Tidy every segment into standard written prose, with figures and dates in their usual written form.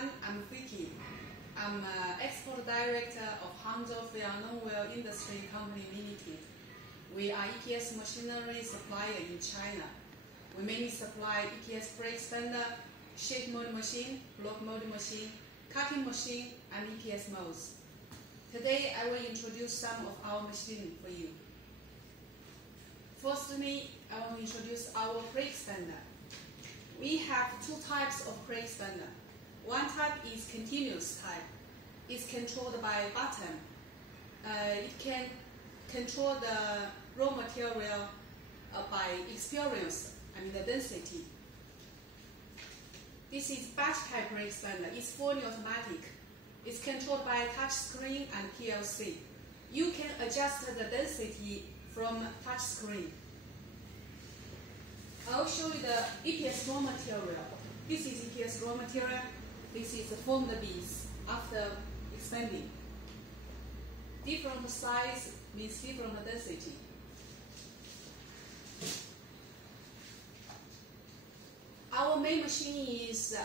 everyone, I'm Vicky. I'm Export Director of Hangzhou Fei'anong Wheel Industry Company Limited. We are EPS machinery supplier in China. We mainly supply EPS brake expander, shape molding machine, block molding machine, cutting machine, and EPS molds. Today I will introduce some of our machines for you. Firstly, I want to introduce our brake expander. We have two types of brake expander. One type is continuous type. It's controlled by a button. It can control the raw material by experience, the density. This is batch type brake expander. It's fully automatic. It's controlled by a touch screen and PLC. You can adjust the density from touch screen. I'll show you the EPS raw material. This is EPS raw material. This is the formed beads after expanding. Different size means different density. Our main machine is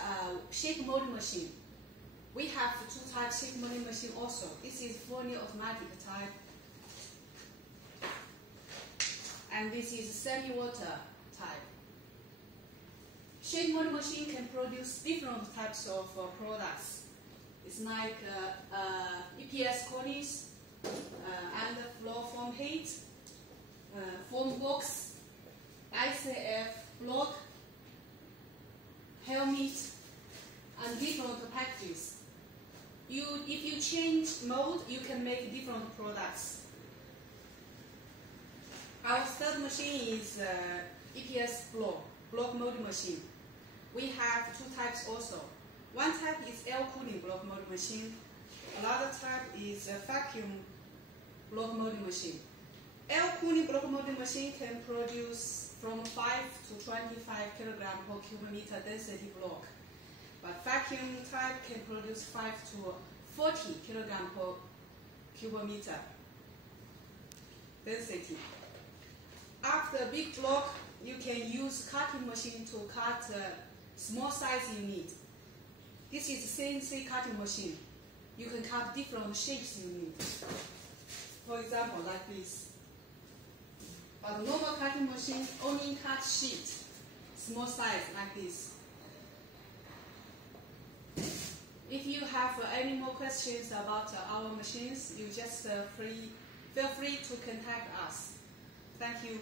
shape molding machine. We have two types shape molding machine also. This is fully automatic type, and this is semi-water type. Shape molding machine can produce different types of products. It's like EPS cornice, and floor foam heat, foam box, ICF block, helmet, and different packages. If you change mold, you can make different products. Our third machine is EPS block molding machine. We have two types also. One type is air cooling block molding machine. Another type is a vacuum block molding machine. Air cooling block molding machine can produce from 5 to 25 kg per cubic meter density block. But vacuum type can produce 5 to 40 kg per cubic meter density. After big block, you can use cutting machine to cut small size you need. This is CNC cutting machine. You can cut different shapes you need. For example, like this. But normal cutting machine only cut sheet, small size like this. If you have any more questions about our machines, you just feel free to contact us. Thank you.